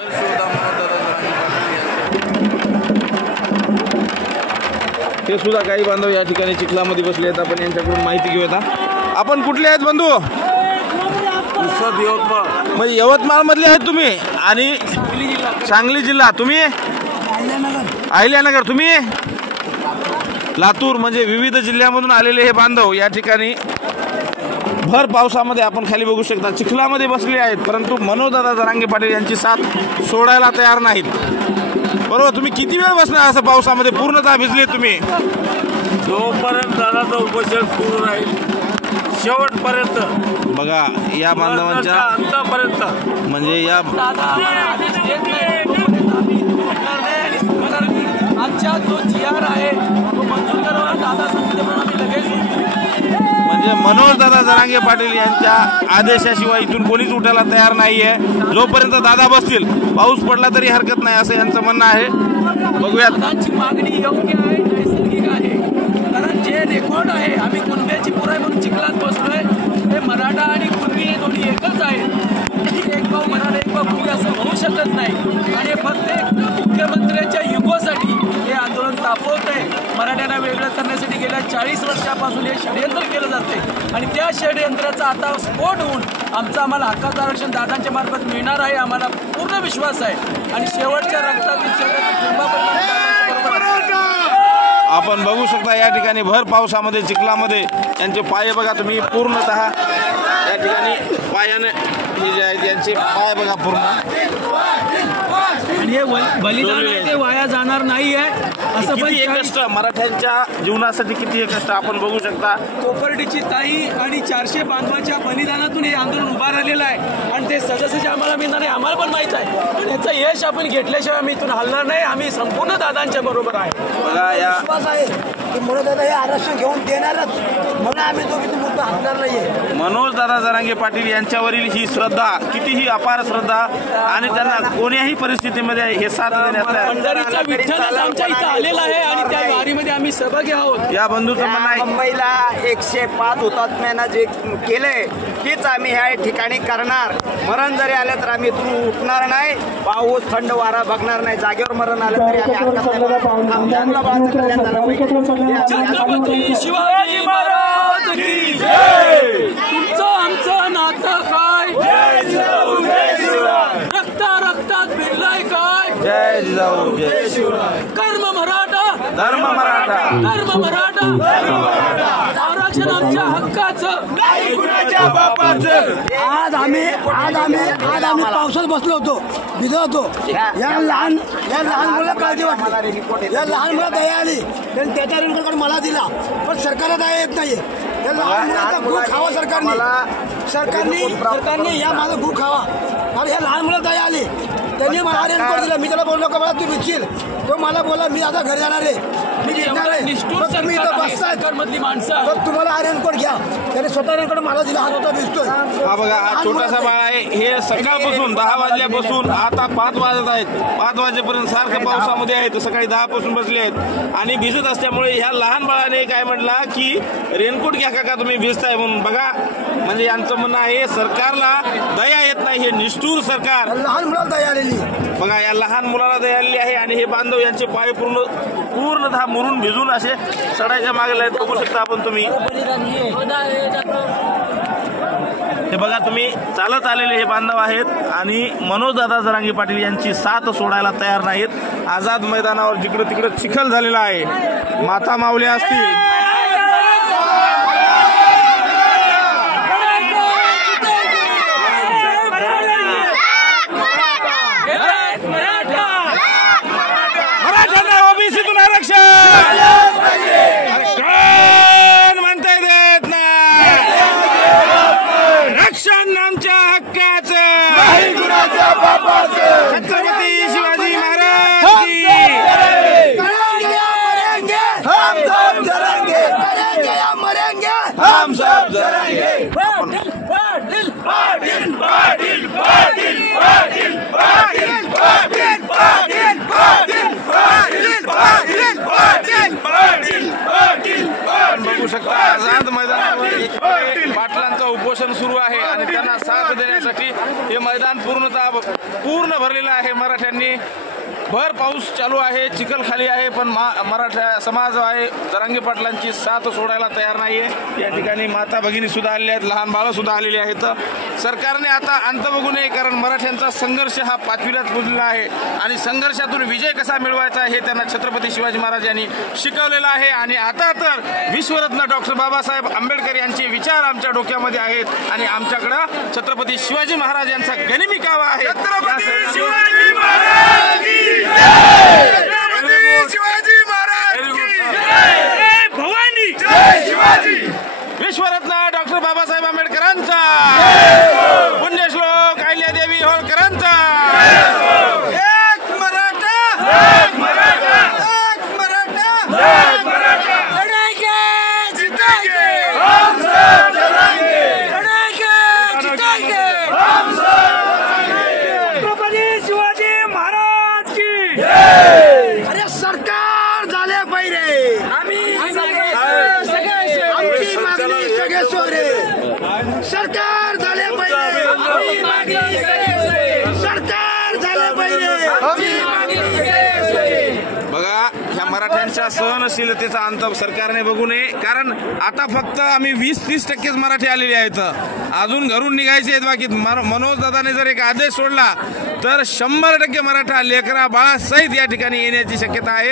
ते सुद्धा काही बांधव या ठिकाणी चिखलामध्ये बसले आहेत. आपण यांच्याकडून माहिती घेऊया. आपण कुठले आहेत बंधू? यवतमाळ. म्हणजे यवतमाळ मधले आहेत तुम्ही आणि सांगली जिल्हा. तुम्ही अहिल्यानगर. तुम्ही लातूर. म्हणजे विविध जिल्ह्यामधून आलेले हे बांधव या ठिकाणी भर पावसामध्ये आपण खाली बघू शकता चिखलामध्ये बसले आहेत. परंतु मनोजदादा जरांगे पाटील यांची साथ सोडायला तयार नाहीत. बरोबर. तुम्ही किती वेळ बसणार असं पावसामध्ये? पूर्णतः भिजले तुम्ही. जोपर्यंत दादाचा उपोषण सुरू राहील शेवटपर्यंत. बघा या बांधवांच्या अंतापर्यंत. म्हणजे या आजच्या जो GR आहे तो मंजूर करावा. दादा सांगितले पण आम्ही लगेच. म्हणजे मनोजदादा जरांगे पाटील यांच्या आदेशाशिवाय इथून कोणीच उठायला तयार नाहीये. जोपर्यंत दादा बसतील पाऊस पडला तरी हरकत नाही असं यांचं म्हणणं आहे. बघूयात. दादांची मागणी योग्य आहे, नैसर्गिक आहे. कारण जे रेकॉर्ड आहे आम्ही कुणब्याची पुराय म्हणून चिखलात बसलोय. हे मराठा आणि कुणबी हे दोन्ही एकच आहेत. एक भाऊ मराठा एक भाऊ कुणबी असं होऊ शकत नाही. आणि प्रत्येक मुख्यमंत्र्यांच्या युगोसाठी हे आंदोलन तापवत आहे. मराठ्यांना वेगळं करण्यासाठी गेल्या 40 वर्षापासून हे षडयंत्र केलं जाते आणि त्या षडयंत्राचा आता स्फोट होऊन आम्हाला हक्काचं आरक्षण दादांच्या मार्फत मिळणार आहे. आम्हाला पूर्ण विश्वास आहे आणि शेवटच्या रक्तातील आपण बघू शकता या ठिकाणी भर पावसामध्ये चिखलामध्ये यांचे पाय बघा तुम्ही. पूर्णतः या ठिकाणी पायाने हे जे आहेत यांचे पाय बघा पूर्ण. आणि हे बलिदान आहे ते वाया जाणार नाही आहे. असं पण किती कष्ट मराठ्यांच्या जीवनासाठी किती कष्ट आपण बघू शकता. कोपर्डीची ताई आणि 400 बांधवांच्या बलिदानातून हे आंदोलन उभा राहिलेलं आहे आणि ते सदस्य आम्हाला मिळणार आहे आम्हाला पण माहित आहे. पण याचं यश आपण घेतल्याशिवाय आम्ही इथून हलणार नाही. आम्ही संपूर्ण दादांच्या बरोबर आहे. बघा या विश्वास आहे की मनोजदादा हे आरक्षण घेऊन देणारच म्हणून आम्ही दोघी मुद्दा हलणार नाहीये. मनोजदादा जरांगे पाटील यांच्यावरील ही श्रद्धा कितीही अपार श्रद्धा आणि त्यांना कोण्याही परिस्थितीमध्ये हे साथ देण्याचा पंढरीचा विठ्ठल आमच्या इथं आलेला आहे आणि त्या वारीमध्ये आम्ही सहभागी आहोत. या बंधूचं म्हणणं आहे. मुंबईला 105 हुतात्म्यांना जे केलंय तेच आम्ही ह्या ठिकाणी करणार. मरण जरी आलं तर आम्ही इथून उठणार नाही. पाऊस थंड वारा बघणार नाही. जागेवर मरण आलं तरी छत्रपती शिवाजी महाराज की जय. तुमचं आमचं नातं काय? रक्तात भिडलाय काय? जय जिजाऊ जय शिवराय. कर्म मराठा धर्म मराठा. कर्म मराठा. आरक्षण आमच्या हक्काचं नाही कुणाच्या बापाचं. आज आम्ही पावसात बसलो होतो, भिजत होतो. या लहान मुलाला काळजी वाटली, या लहान मुला दया आली त्यांनी त्याच्या रिंकडे मला दिला. पण सरकारला दया येत नाहीये. या लहान मुलाचा गु खावा सरकारने या माझा गु खावा. कारण ह्या लहान मुला दया आली त्यांनी मला रेनकोट दिला. मी त्याला बोललो का मला तू भिजशील. तो मला बोला मी आता घरी जाणार आहे, मी घेणार आहे. तुम्ही इथं बसताय मधली माणसं तर तुम्हाला हा रेनकोट घ्या. त्याने स्वतः रेनकोट मला दिला. हा स्वतः भिजतोय. हा बघा हा छोटासा बाळ आहे. हे सकाळपासून 10 वाजल्यापासून आता 5 वाजत आहेत. 5 वाजेपर्यंत सारखं पावसामध्ये आहेत. सकाळी 10 पासून बसले आहेत आणि भिजत असल्यामुळे ह्या लहान बाळाने काय म्हटला की रेनकोट घ्या काका तुम्ही भिजताय म्हणून. बघा म्हणजे यांचं म्हणणं आहे सरकारला दया येत नाही. हे निष्ठूर सरकार. लहान मुलाला दया आलेली. बघा या लहान मुलाला दया आलेली आहे आणि हे बांधव यांचे पाय पूर्णतः मुरून भिजून असे सडायच्या मागे आहेत. बघू शकता आपण तुम्ही. हे बघा तुम्ही चालत आलेले हे बांधव आहेत आणि मनोजदादा जरांगे पाटील यांची साथ सोडायला तयार नाहीत. आझाद मैदानावर जिकडं तिकडं चिखल झालेला आहे. माथा माऊली असतील छत्रपती शिवाजी महाराज की जय. आहे मराठ्यांनी. भर पाऊस चालू आहे, चिखल खाली आहे, पण मराठा समाज आहे जरांगे पाटलांची साथ सोडायला तयार नाहीये. या ठिकाणी माता भगिनी सुद्धा आलेल्या आहेत, लहान बाळं सुद्धा आलेली आहेत. सरकारने आता अंत बघू नये, कारण मराठ्यांचा संघर्ष हा 5वीलाच पुजलेला आहे आणि संघर्षातून विजय कसा मिळवायचा हे त्यांना छत्रपती शिवाजी महाराज यांनी शिकवलेलं आहे. आणि आता तर विश्वरत्न डॉक्टर बाबासाहेब आंबेडकर यांचे विचार आमच्या डोक्यामध्ये आहेत आणि आमच्याकडं छत्रपती शिवाजी महाराज यांचा गनिमी कावा आहे. छत्रपती शिवाजी महाराज की शिवाजी महाराज भवानी जय शिवाजी. विश्वरत्न डॉक्टर बाबासाहेब आंबेडकरांचा, पुण्यश्लोक अहिल्यादेवी होळकरांचा. एक मराठा, एक मराठा, एक मराठा, एक मराठा. लढाएंगे जीतेंगे, हम सब लड़ेंगे. लढाएंगे जीतेंगे, हम सब छत्रपती शिवाजी महाराज की. अरे सरकार झाले पाहिजे, आमची मागणी सगळे सोरे. सरकार झाले पाहिजे, सरकार झाले पाहिजे. बघा, ह्या मराठ्यांच्या सहनशीलतेचा अंत सरकारने बघू नये, कारण आता फक्त आम्ही 20-30% मराठी आलेले आहेत. अजून घरून निघायचे आहेत बाकी. मनोज दादाने जर एक आदेश सोडला तर 100% मराठा लेकरा बाळासहित या ठिकाणी येण्याची शक्यता आहे.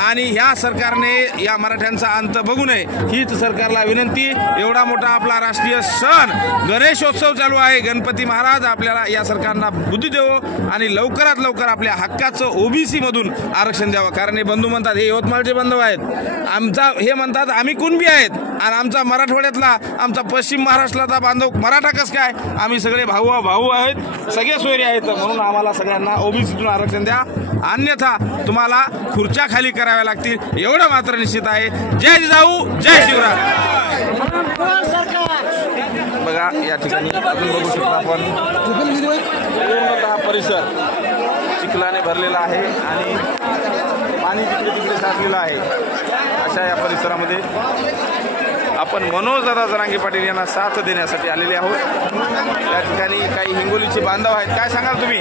आणि ह्या सरकारने या मराठ्यांचा अंत बघू नये हीच सरकारला विनंती. एवढा मोठा आपला राष्ट्रीय सण गणेशोत्सव चालू आहे. गणपती महाराज आपल्याला या सरकारला बुद्धी देवो आणि लवकरात लवकर आपल्या हक्काचं ओबीसी मधून आरक्षण द्यावं. कारण हे बंधू म्हणतात, हे यवतमाळचे बंधू आहेत, हे म्हणतात आम्ही कुणबी आहेत आणि आमचा मराठवाड्यातला, आमचा पश्चिम महाराष्ट्रातला बांधव मराठा कस काय, आम्ही सगळे भाऊ आहेत, सगळे सोयरे आहेत. म्हणून आम्हाला सगळ्यांना ओबीसीतून आरक्षण द्या, अन्यथा तुम्हाला खुर्च्या खाली कराव्या लागतील, एवढं मात्र निश्चित आहे. जय जिजाऊ, जय शिवराय. बघा, या ठिकाणी अजून बघू शकता आपण पूर्णतः परिसर चिखलाने भरलेला आहे आणि पाणी तिकडे तिकडे साचलेलं आहे. अशा या परिसरामध्ये आपण मनोज दादा जरांगे पाटील यांना साथ देण्यासाठी आलेले आहोत. या ठिकाणी काही हिंगोलीचे बांधव आहेत. काय सांगाल तुम्ही?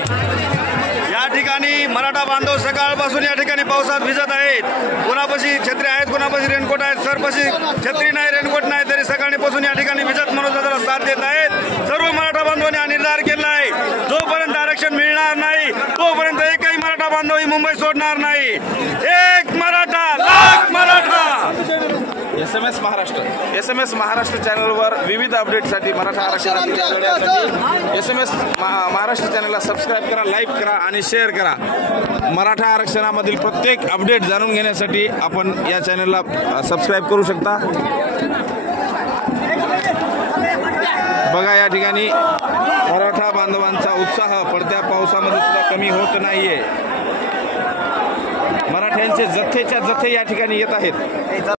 या ठिकाणी मराठा बांधव सकाळपासून या ठिकाणी पावसात भिजत आहेत. कोणापाशी छत्री आहेत, कोणापाशी रेनकोट आहेत. सरपाशी छत्री नाही, रेनकोट नाही, तरी सकाळपासून या ठिकाणी भिजत मनोज दादाला साथ देत आहेत. सर्व मराठा बांधवांनी हा निर्धार केला आहे, जोपर्यंत आरक्षण मिळणार नाही तोपर्यंत एकही मराठा बांधव ही मुंबई सोडणार नाही. एक मराठा, लाख मराठा. SMS महाराष्ट्र चॅनलवर विविध अपडेटसाठी मराठा आरक्षणासाठी SMS महाराष्ट्र चॅनलला सबस्क्राईब करा, लाईक करा आणि शेअर करा. मराठा आरक्षणामधील प्रत्येक अपडेट जाणून घेण्यासाठी आपण या चॅनलला सबस्क्राईब करू शकता. बघा, या ठिकाणी मराठा बांधवांचा उत्साह पडत्या पावसामध्ये सुद्धा कमी होत नाहीये. मराठ्यांचे जथ्थेच्या जथ्थे या ठिकाणी येत आहेत.